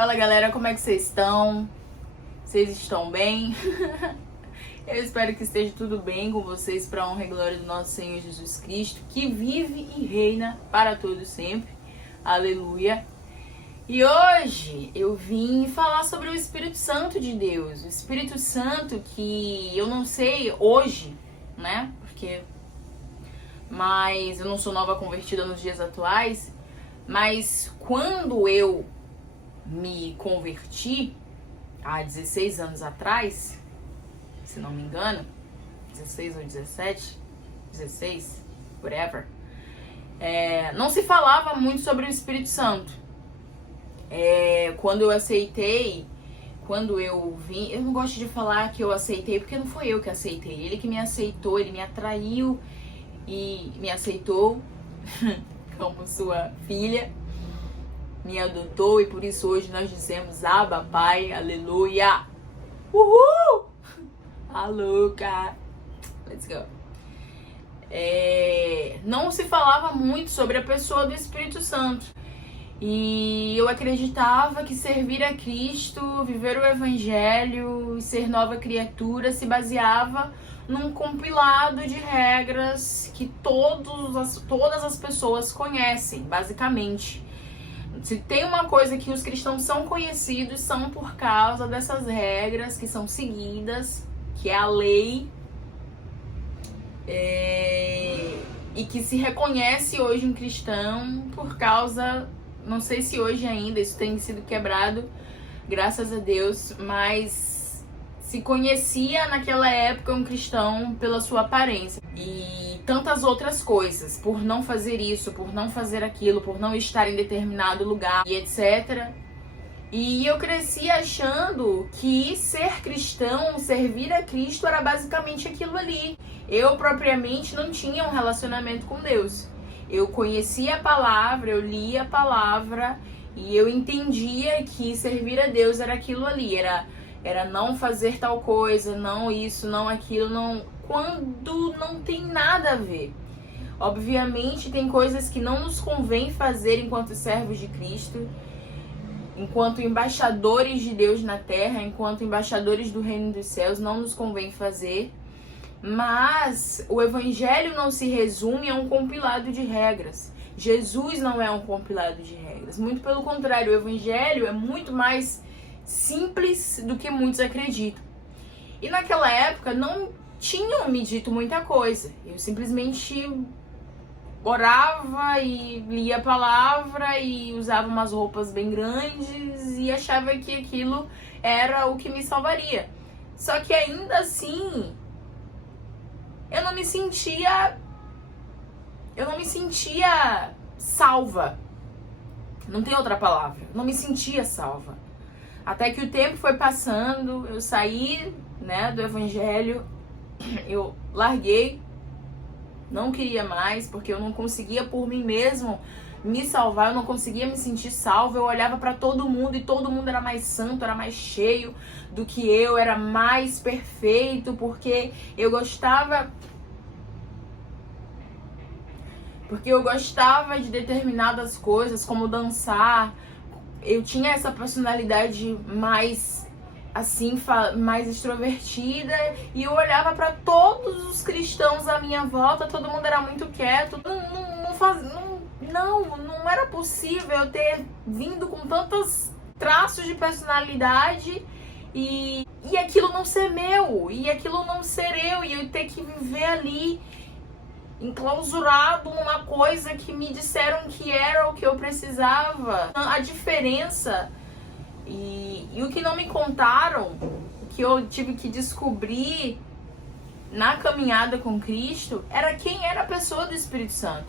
Fala galera, como é que vocês estão? Vocês estão bem? Eu espero que esteja tudo bem com vocês, para a honra e glória do nosso Senhor Jesus Cristo, que vive e reina para todos sempre. Aleluia! E hoje eu vim falar sobre o Espírito Santo de Deus. O Espírito Santo que eu não sei hoje, né? Mas eu não sou nova convertida nos dias atuais. Mas quando eu me converti, há 16 anos atrás, se não me engano, 16 ou 17, 16, whatever, não se falava muito sobre o Espírito Santo. Quando eu aceitei, quando eu vim, eu não gosto de falar que eu aceitei, porque não foi eu que aceitei, ele que me aceitou, ele me atraiu e me aceitou como sua filha, me adotou, e por isso hoje nós dizemos Abba, Pai, aleluia, uhul, louca, let's go. Não se falava muito sobre a pessoa do Espírito Santo, e eu acreditava que servir a Cristo, viver o Evangelho e ser nova criatura se baseava num compilado de regras que todas as pessoas conhecem, basicamente. Se tem uma coisa que os cristãos são conhecidos, são por causa dessas regras que são seguidas, que é a lei, e que se reconhece hoje um cristão por causa, não sei se hoje ainda isso tem sido quebrado, graças a Deus, mas se conhecia naquela época um cristão pela sua aparência e tantas outras coisas, por não fazer isso, por não fazer aquilo, por não estar em determinado lugar e etc. E eu cresci achando que ser cristão, servir a Cristo era basicamente aquilo ali. Eu propriamente não tinha um relacionamento com Deus. Eu conhecia a palavra, eu lia a palavra e eu entendia que servir a Deus era aquilo ali, era não fazer tal coisa, não isso, não aquilo, não, quando não tem nada a ver. Obviamente tem coisas que não nos convém fazer enquanto servos de Cristo, enquanto embaixadores de Deus na terra, enquanto embaixadores do reino dos céus, não nos convém fazer. Mas o Evangelho não se resume a um compilado de regras. Jesus não é um compilado de regras. Muito pelo contrário, o Evangelho é muito mais simples do que muitos acreditam. E naquela época não tinham me dito muita coisa. Eu simplesmente orava e lia a palavra e usava umas roupas bem grandes e achava que aquilo era o que me salvaria. Só que ainda assim eu não me sentia salva. Não tem outra palavra. Eu não me sentia salva. Até que o tempo foi passando, eu saí, do Evangelho, eu larguei, não queria mais, porque eu não conseguia por mim mesmo me salvar, eu não conseguia me sentir salva. Eu olhava pra todo mundo e todo mundo era mais santo, era mais cheio do que eu, era mais perfeito, porque eu gostava de determinadas coisas, como dançar. Eu tinha essa personalidade mais assim, mais extrovertida, e eu olhava para todos os cristãos à minha volta, todo mundo era muito quieto. Não era possível eu ter vindo com tantos traços de personalidade e aquilo não ser meu, e aquilo não ser eu, e eu ter que viver ali enclausurado numa coisa que me disseram que era o que eu precisava. A diferença e o que não me contaram, que eu tive que descobrir na caminhada com Cristo, era quem era a pessoa do Espírito Santo.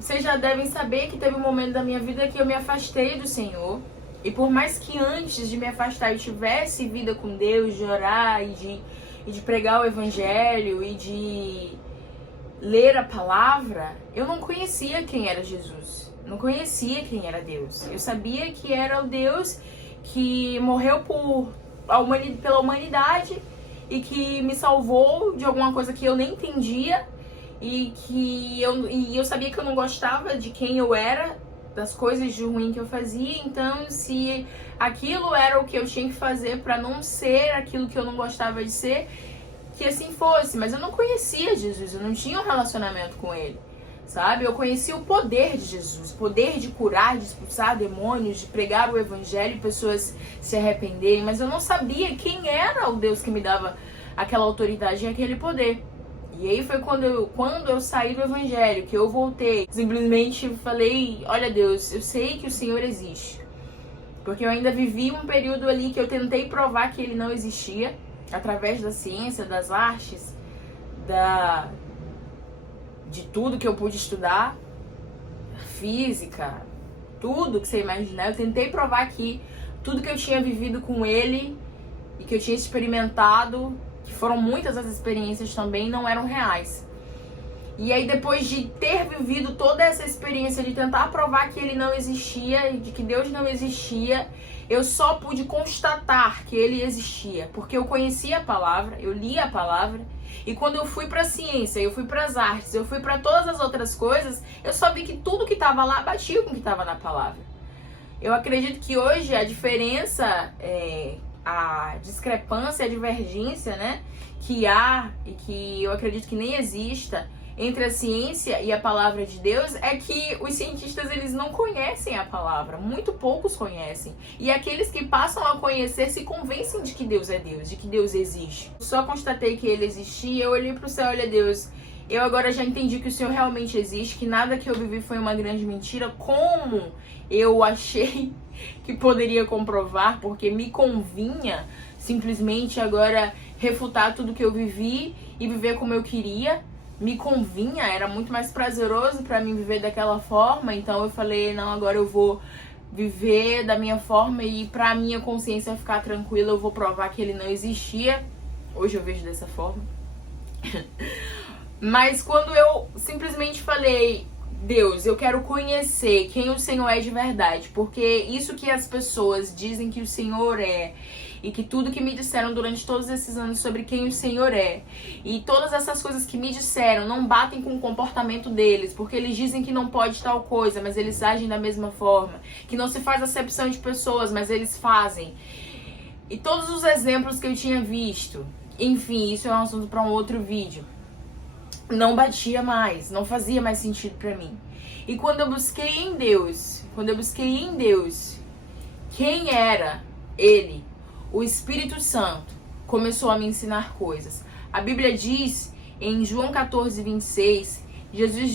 Vocês já devem saber que teve um momento da minha vida que eu me afastei do Senhor, e por mais que antes de me afastar eu tivesse vida com Deus, de orar e de pregar o Evangelho e de ler a palavra, eu não conhecia quem era Jesus, não conhecia quem era Deus. Eu sabia que era o Deus que morreu pela humanidade e que me salvou de alguma coisa que eu nem entendia, e eu sabia que eu não gostava de quem eu era, das coisas de ruim que eu fazia. Então, se aquilo era o que eu tinha que fazer para não ser aquilo que eu não gostava de ser, que assim fosse. Mas eu não conhecia Jesus, eu não tinha um relacionamento com ele, sabe? Eu conhecia o poder de Jesus, o poder de curar, de expulsar demônios, de pregar o evangelho e pessoas se arrependerem, mas eu não sabia quem era o Deus que me dava aquela autoridade e aquele poder. E aí foi quando eu saí do evangelho, que eu voltei, simplesmente falei: olha Deus, eu sei que o Senhor existe. Porque eu ainda vivi um período ali que eu tentei provar que ele não existia, através da ciência, das artes, de tudo que eu pude estudar, física, tudo que você imaginar. Eu tentei provar que tudo que eu tinha vivido com ele e que eu tinha experimentado, que foram muitas as experiências também, não eram reais. E aí, depois de ter vivido toda essa experiência de tentar provar que ele não existia, de que Deus não existia, eu só pude constatar que ele existia, porque eu conhecia a palavra, eu lia a palavra, e quando eu fui para a ciência, eu fui para as artes, eu fui para todas as outras coisas, eu só vi que tudo que estava lá batia com o que estava na palavra. Eu acredito que hoje a diferença, a discrepância, a divergência, né, que há, e que eu acredito que nem exista, entre a ciência e a palavra de Deus, é que os cientistas, eles não conhecem a palavra, muito poucos conhecem, e aqueles que passam a conhecer se convencem de que Deus é Deus, de que Deus existe. Eu só constatei que ele existia, eu olhei pro céu: olha Deus, eu agora já entendi que o Senhor realmente existe, que nada que eu vivi foi uma grande mentira, como eu achei que poderia comprovar, porque me convinha simplesmente agora refutar tudo que eu vivi e viver como eu queria. Me convinha, era muito mais prazeroso para mim viver daquela forma. Então eu falei: não, agora eu vou viver da minha forma, e pra minha consciência ficar tranquila, eu vou provar que ele não existia. Hoje eu vejo dessa forma. Mas quando eu simplesmente falei: Deus, eu quero conhecer quem o Senhor é de verdade, porque isso que as pessoas dizem que o Senhor é, e que tudo que me disseram durante todos esses anos sobre quem o Senhor é, e todas essas coisas que me disseram não batem com o comportamento deles, porque eles dizem que não pode tal coisa, mas eles agem da mesma forma, que não se faz acepção de pessoas, mas eles fazem. E todos os exemplos que eu tinha visto, enfim, isso é um assunto para um outro vídeo, não batia mais, não fazia mais sentido pra mim. E quando eu busquei em Deus, quem era Ele, o Espírito Santo começou a me ensinar coisas. A Bíblia diz em João 14:26, Jesus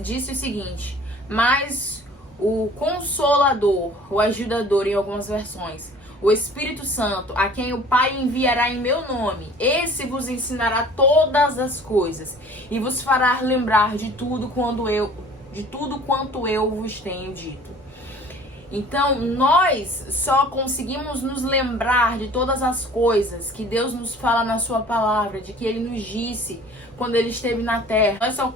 disse o seguinte: mas o Consolador, o Ajudador em algumas versões, o Espírito Santo, a quem o Pai enviará em meu nome, esse vos ensinará todas as coisas e vos fará lembrar de tudo quanto eu vos tenho dito. Então, nós só conseguimos nos lembrar de todas as coisas que Deus nos fala na sua palavra, de que Ele nos disse quando Ele esteve na terra. Nós só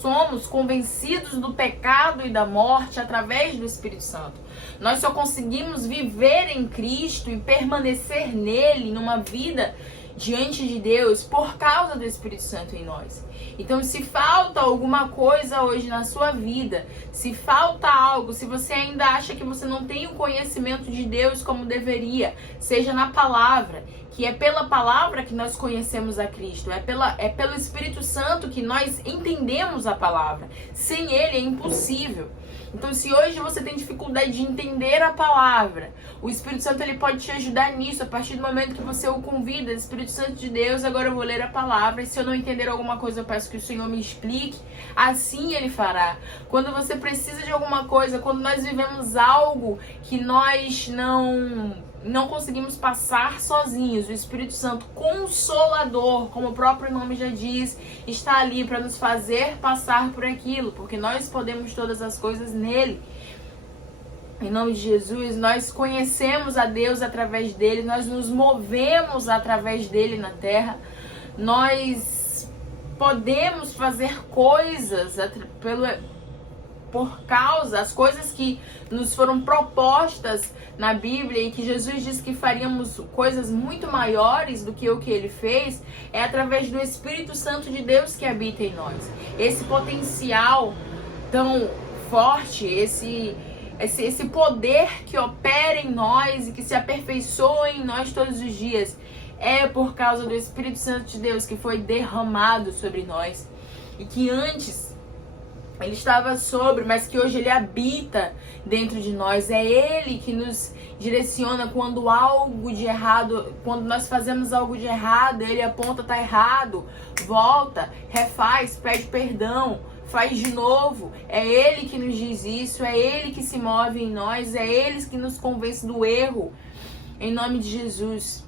somos convencidos do pecado e da morte através do Espírito Santo. Nós só conseguimos viver em Cristo e permanecer nele numa vida diante de Deus por causa do Espírito Santo em nós. Então, se falta alguma coisa hoje na sua vida, se falta algo, se você ainda acha que você não tem o conhecimento de Deus como deveria, seja na palavra, que é pela palavra que nós conhecemos a Cristo, é pelo Espírito Santo que nós entendemos a palavra. Sem Ele é impossível. Então, se hoje você tem dificuldade de entender a palavra, o Espírito Santo, ele pode te ajudar nisso. A partir do momento que você o convida: Espírito Santo de Deus, agora eu vou ler a palavra, e se eu não entender alguma coisa, eu peço que o Senhor me explique. Assim Ele fará. Quando você precisa de alguma coisa, quando nós vivemos algo que nós não conseguimos passar sozinhos, o Espírito Santo Consolador, como o próprio nome já diz, está ali para nos fazer passar por aquilo, porque nós podemos todas as coisas nele. Em nome de Jesus, nós conhecemos a Deus através dele, nós nos movemos através dele na terra, nós podemos fazer coisas por causa, as coisas que nos foram propostas na Bíblia e que Jesus disse que faríamos coisas muito maiores do que o que Ele fez, é através do Espírito Santo de Deus que habita em nós. Esse potencial tão forte, esse esse poder que opera em nós e que se aperfeiçoa em nós todos os dias, é por causa do Espírito Santo de Deus que foi derramado sobre nós. E que antes ele estava sobre, mas que hoje ele habita dentro de nós. É ele que nos direciona quando algo de errado, quando nós fazemos algo de errado, ele aponta, tá errado, volta, refaz, pede perdão, faz de novo. É ele que nos diz isso, é ele que se move em nós, é ele que nos convence do erro, em nome de Jesus.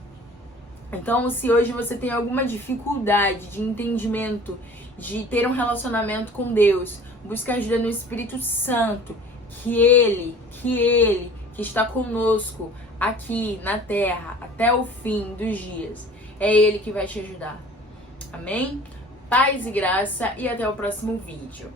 Então, se hoje você tem alguma dificuldade de entendimento, de ter um relacionamento com Deus, busque ajuda no Espírito Santo, que Ele que está conosco aqui na terra até o fim dos dias, é Ele que vai te ajudar. Amém? Paz e graça e até o próximo vídeo.